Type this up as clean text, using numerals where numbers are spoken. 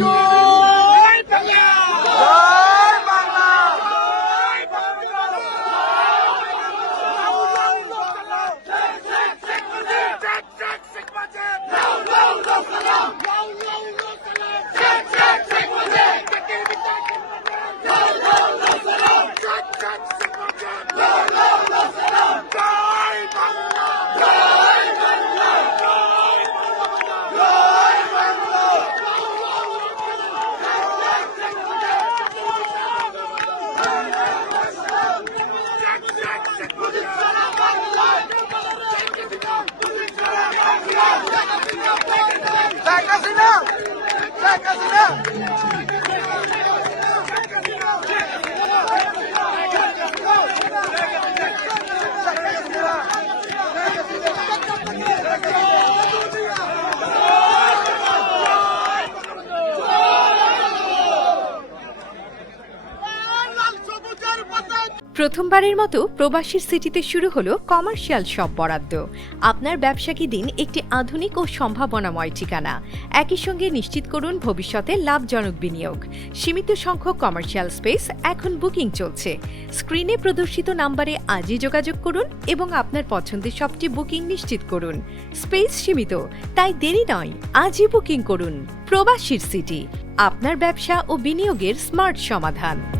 জয় বাংলা, জয় বাংলা। প্রথমবারের মতো প্রবাসীর সিটিতে শুরু হলো কমার্শিয়াল শপ বরাদ্দ। আপনার ব্যবসাকে দিন একটি আধুনিক ও সম্ভাবনাময় ঠিকানা। একই সঙ্গে নিশ্চিত করুন ভবিষ্যতে লাভজনক বিনিয়োগ। সীমিত সংখ্যক কমার্শিয়াল স্পেস এখন বুকিং চলছে। স্ক্রিনে প্রদর্শিত নাম্বারে আজই যোগাযোগ করুন এবং আপনার পছন্দের শপটি বুকিং নিশ্চিত করুন। স্পেস সীমিত, তাই দেরি নয়, আজই বুকিং করুন। প্রবাসীর সিটি, আপনার ব্যবসা ও বিনিয়োগের স্মার্ট সমাধান।